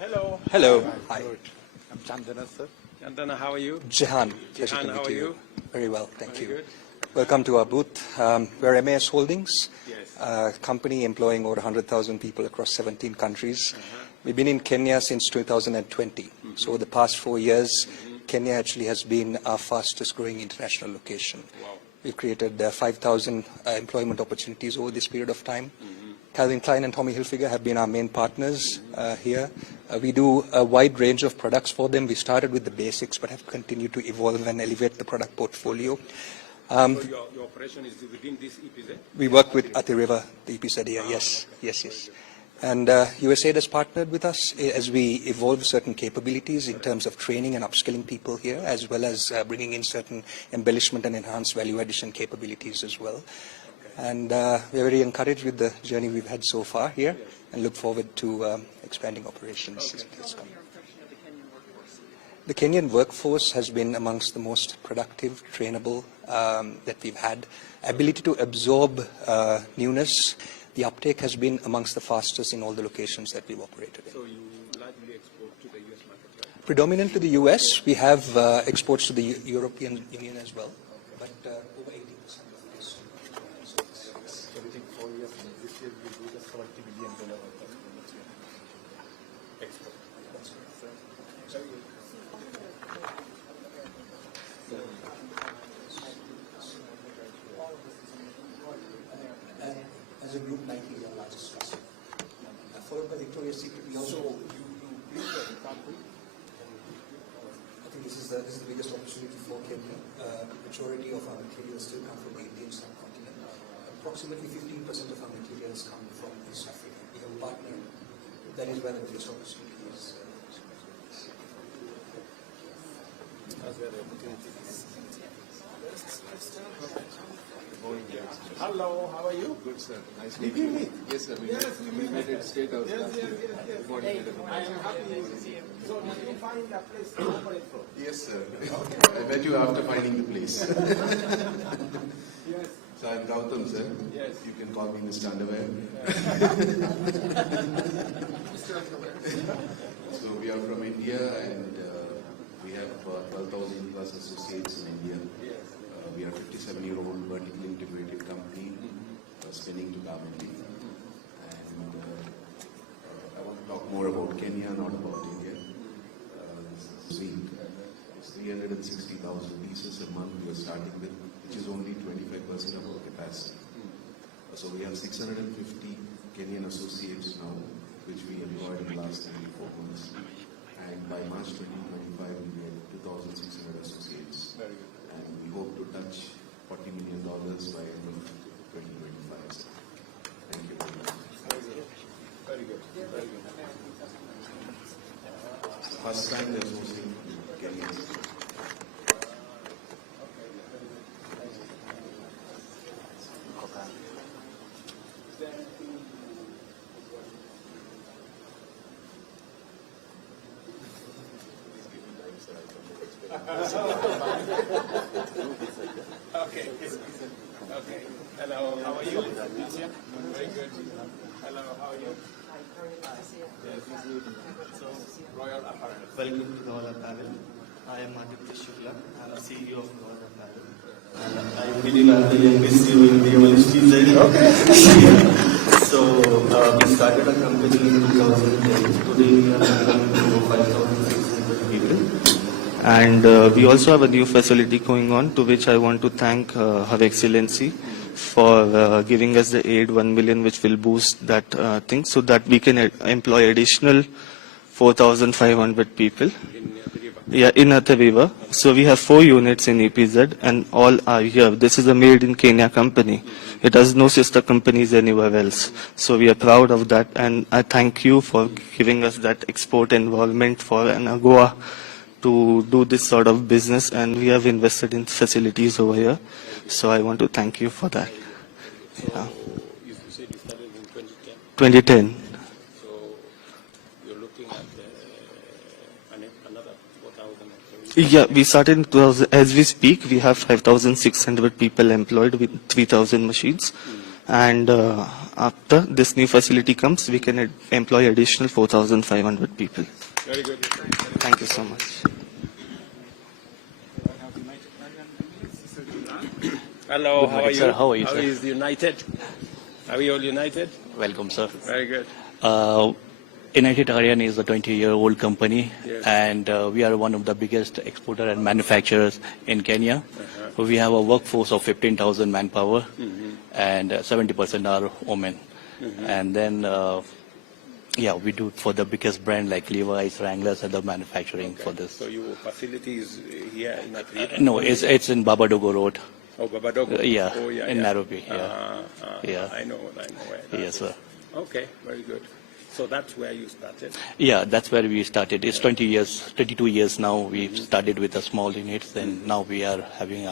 Hello. Hello. Hi. I'm Chandana, sir. Chandana, how are you? Jehan. Pleasure Jehan, to how meet are you. you? Very well, thank Very you. good. Welcome to our booth. We're MAS Holdings, Yes. a company employing over 100,000 people across 17 countries. We've been in Kenya since 2020. So over the past 4 years, Kenya actually has been our fastest growing international location. Wow. We've created 5,000 employment opportunities over this period of time. Calvin Klein and Tommy Hilfiger have been our main partners here. We do a wide range of products for them. We started with the basics, but have continued to evolve and elevate the product portfolio. So your operation is within this EPZ? We work with Athi River, the EPZ here, yes, yes. And USAID has partnered with us as we evolve certain capabilities in terms of training and upskilling people here, as well as bringing in certain embellishment and enhanced value addition capabilities as well. And we're very encouraged with the journey we've had so far here, and look forward to expanding operations. Okay. The Kenyan workforce has been amongst the most productive, trainable that we've had. Ability to absorb newness. The uptake has been amongst the fastest in all the locations that we've operated in. So you largely export to the US market, right? Predominant to the US. We have exports to the European Union as well, but over 80% of this. So within 4 years, this year we do the $40 million worth of Export. That's correct. As a group, Nike is our largest customer. Followed by Victoria's Secret. We also You build the factory? I think this is the biggest opportunity for Kenya. Majority of our materials still come from the Indian subcontinent. Approximately 15% of our materials come from East Africa. We have a partner. That is where the biggest opportunity is. That's where the opportunity is. Hello, how are you? Good, sir. Nice Did meeting you you. meet? Yes, sir. Yes, we made it straight out last year. I am happy to see you. So did you find a place to operate from? Yes, sir. I met you after finding the place. Yes. So I'm Gautam, sir. Yes. You can call me Mr. Underwear. So we are from India, and we have 12,000 plus associates in India. Yes. We are a 57-year-old vertically integrated company, spinning to garmenting. And I want to talk more about Kenya, not about India. This week, it's 360,000 pieces a month we are starting with, which is only 25% of our capacity. So we have 650 Kenyan associates now, which we employed in the last 94 months. And by March 2025, we had 2,600 associates. Very good. And we hope to touch $40 million by end of 2025. So thank you very much. Very good. Very good. First time there's hosting Kenyans. Okay. Okay. Hello, how are you? Very good. Hello, how are you? Yes. So, Royal Apparel. Welcome to Royal Apparel. I am Aditya Shukla. I am the CEO of Royal Apparel. And I believe I am the youngest CEO in the EPZ. Okay. So, we started a company in 2010. Today we are over 5,600 people. And we also have a new facility going on, to which I want to thank Her Excellency for giving us the aid 1 million, which will boost that thing, so that we can employ additional 4,500 people. In Athi River. So we have 4 units in EPZ, and all are here. This is a made in Kenya company. It has no sister companies anywhere else. So we are proud of that, and I thank you for giving us that export involvement for an AGOA to do this sort of business, and we have invested in facilities over here. So I want to thank you for that. Yeah. You said you started in 2010. 2010. So you're looking at another 4,000 employees. Yeah, we started in 2000. As we speak, we have 5,600 people employed with 3,000 machines. And after this new facility comes, we can employ additional 4,500 people. Very good. Thank you so much. Hello, how are you? sir. How are you, How sir? is United? Are we all united? Welcome, sir. Very good. United Aran is a 20-year-old company, Yes. and we are one of the biggest exporter and manufacturers in Kenya. We have a workforce of 15,000 manpower, and 70% are women. And then, we do it for the biggest brand like Levi's, Wranglers, and the manufacturing for this. So your facility is here in Atriva? No, it's in Babadogo Road. Oh, Babadogo? Yeah, Oh, yeah, in yeah. Nairobi. Yeah. Yeah. I know where that Yes, is. sir. Okay, very good. So that's where you started? Yeah, that's where we started. It's 22 years now. We started with the small units, and now we are having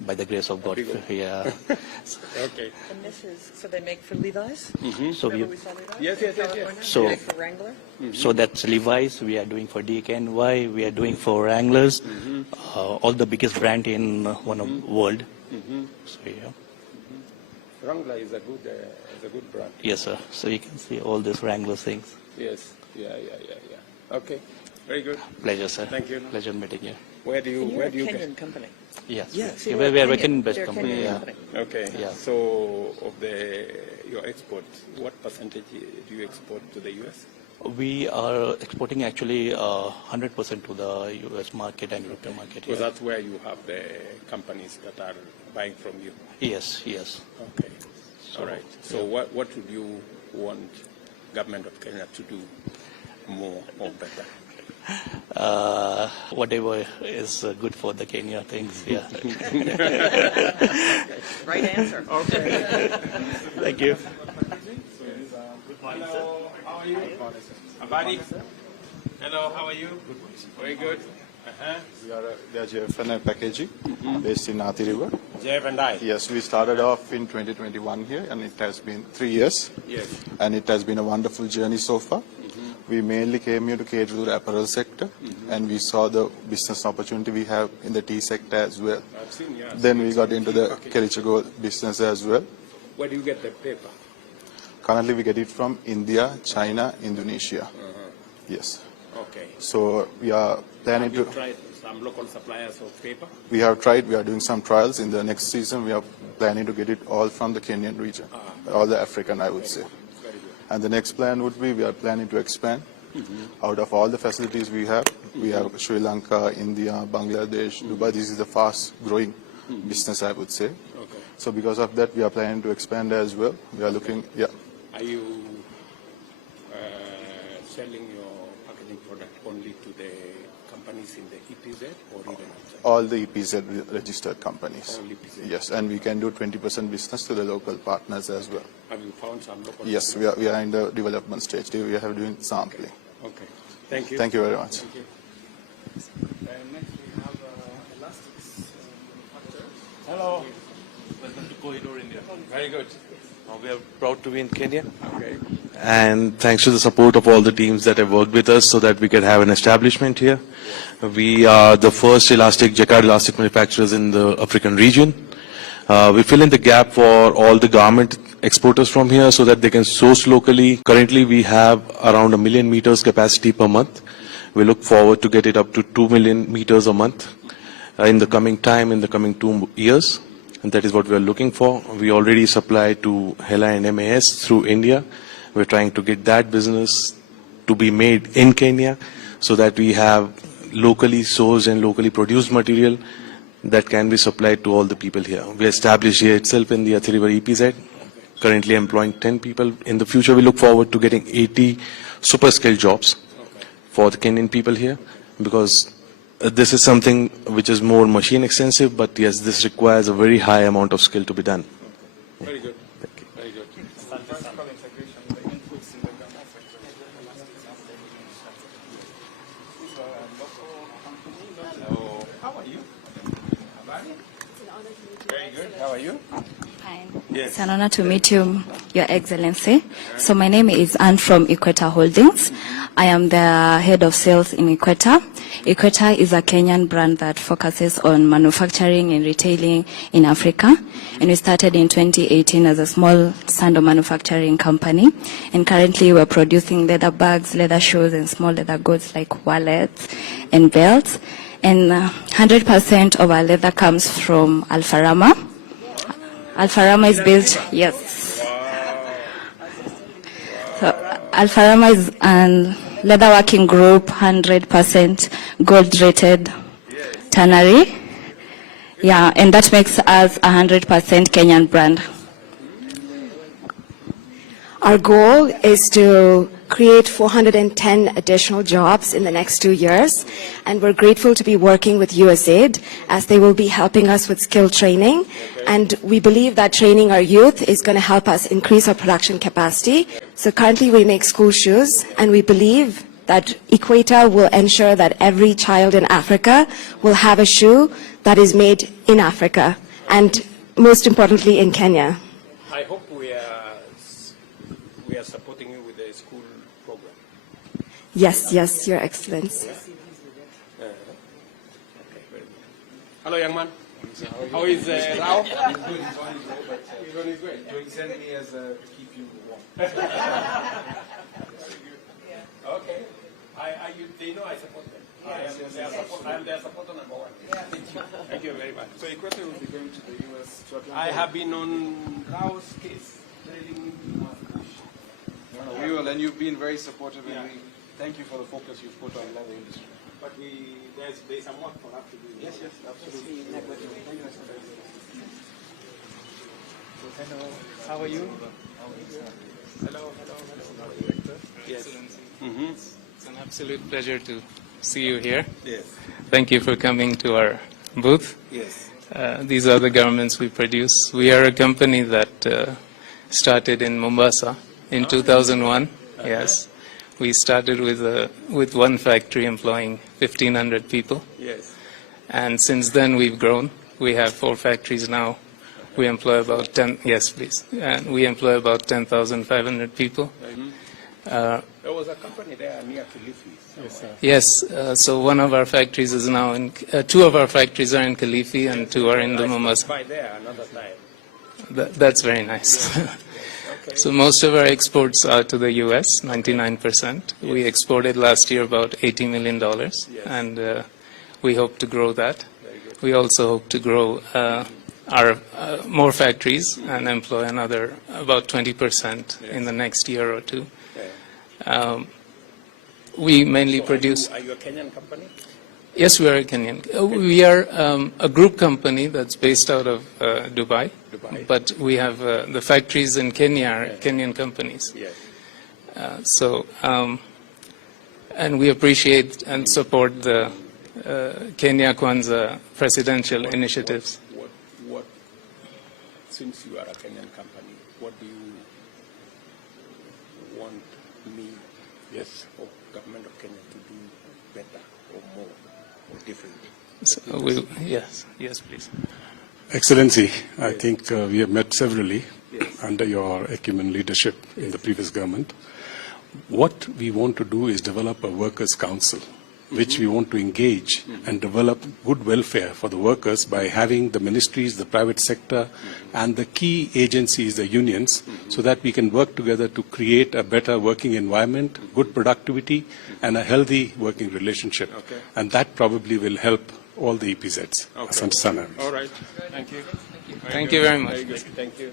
by the grace of God, big one. yeah. Okay. And this is, so they make for Levi's? So Remember we, we saw Levi's? Yes, in yes, yes, yes. California? So- They make for Wrangler? so that's Levi's. We are doing for DKNY. We are doing for Wranglers, all the biggest brand in one of world. So yeah, Wrangler is a good brand. yes, sir. So you can see all these Wrangler things. Yes. Yeah. Okay. Very good. Pleasure, sir. Thank you. Pleasure meeting you. Where do And you're a you Kenyan company. Yes. Yeah, so we you're are a working best They're a company. Kenyan Yeah. company. Okay. Yeah. So of your export, what percentage do you export to the US? We are exporting actually 100% to the US market and European market. Because Yeah. that's where you have the companies that are buying from you. Yes. Yes. Okay. All right. So what would you want government of Kenya to do more or better? Whatever is good for the Kenya things. Yeah. Right answer. Thank you. Hello, how are you? Abadi? Hello, how are you? Very good. We are JFN Packaging, based in Athi River. Jeff and I. Yes, we started off in 2021 here, and it has been 3 years. Yes. And it has been a wonderful journey so far. We mainly came here to cater to the apparel sector, and we saw the business opportunity we have in the tea sector as well. I've seen, yeah. Then we got into the Kerichago business as well. Where do you get the paper? Currently, we get it from India, China, Indonesia. Yes. Okay. So we are planning Have you to. tried some local suppliers of paper? We have tried. We are doing some trials. In the next season, we are planning to get it all from the Kenyan region, all the African, I would say. Very good. And the next plan would be we are planning to expand. Out of all the facilities we have Sri Lanka, India, Bangladesh, Dubai. This is the fast-growing business, I would say. Okay. So because of that, we are planning to expand as well. We are looking, yeah. Are you selling your packaging product only to the companies in the EPZ or even outside? All the EPZ registered companies. All EPZ. Yes, and we can do 20% business to the local partners as well. Have you found some local? Yes, we are in the development stage. We are doing sampling. Okay. Thank you. Thank you very much. Thank you. Next we have elastics manufacturer. Hello. Welcome to Corridor India. Very good. We are proud to be in Kenya, Okay. and thanks to the support of all the teams that have worked with us so that we could have an establishment here. We are the first jacquard elastic manufacturers in the African region. We fill in the gap for all the garment exporters from here so that they can source locally. Currently, we have around 1 million meters capacity per month. We look forward to get it up to 2 million meters a month in the coming 2 years. And that is what we are looking for. We already supply to HELA and MAS through India. We're trying to get that business to be made in Kenya so that we have locally sourced and locally produced material that can be supplied to all the people here. We established here itself in the Athi River EPZ, currently employing 10 people. In the future, we look forward to getting 80 super skilled jobs for the Kenyan people here, because this is something which is more machine extensive, but yes, this requires a very high amount of skill to be done. Very good. Very good. Vertical integration, the inputs in the garment sector, elastics and these are a local company. Hello. How are you? Abadi? Very good. How are you? Fine. Yes. It's an honor to meet you, Your Excellency. So my name is Anne from Equator Holdings. I am the head of sales in Equator. Equator is a Kenyan brand that focuses on manufacturing and retailing in Africa. And we started in 2018 as a small sandal manufacturing company. And currently we're producing leather bags, leather shoes, and small leather goods like wallets and belts. And 100% of our leather comes from Alfarama. Alfarama is based, yes. So Alfarama is a leather working group, 100% gold-rated tannery. Yeah, and that makes us 100% Kenyan brand. Our goal is to create 410 additional jobs in the next 2 years, and we're grateful to be working with USAID as they will be helping us with skill training, and we believe that training our youth is going to help us increase our production capacity. So currently we make school shoes, and we believe that Equator will ensure that every child in Africa will have a shoe that is made in Africa, and most importantly in Kenya. I hope we are supporting you with the school program. Yes, yes, Your Excellency. Okay, very good. Hello, young man. How is Rao? He's doing great. So he sent me as to keep you warm. Okay. They know I support them. I am their supporter number one. Thank you very much. So Equator will be going to the US to Atlanta. I have been on Rao's case. Telling We will, and you've been very supportive, and we thank you for the focus you've put on leather industry. but there's some work for us to do. Yes, absolutely. Hello, how are you? Hello. How are you? Yes. It's an absolute pleasure to see you here. Yes. Thank you for coming to our booth. Yes. These are the garments we produce. We are a company that started in Mombasa in 2001. Yes. We started with one factory employing 1,500 people. Yes. And since then we've grown. We have 4 factories now. We employ about 10, yes please, and we employ about 10,500 people. There was a company there near Kilifi. Yes, so one of our factories is now in, 2 of our factories are in Kilifi and 2 are in the Mombasa. By there another time. That's very nice. So most of our exports are to the US, 99%. We exported last year about $80 million, and we hope to grow that. We also hope to grow our more factories and employ another about 20% in the next year or 2. We mainly produce. Are you a Kenyan company? Yes, we are a Kenyan. We are a group company that's based out of Dubai, but we have the factories in Kenya are Kenyan companies. Yes. And we appreciate and support the Kenya Kwanza presidential initiatives. What, since you are a Kenyan company, what do you want me, or government of Kenya to do better or more or differently? So yes, please. Excellency, I think we have met severally under your acumen leadership in the previous government. What we want to do is develop a workers' council, which we want to engage and develop good welfare for the workers by having the ministries, the private sector, and the key agencies, the unions, so that we can work together to create a better working environment, good productivity, and a healthy working relationship. And that probably will help all the EPZs. Asante sana. All right. Thank you. Thank you very much. Very good. Thank you.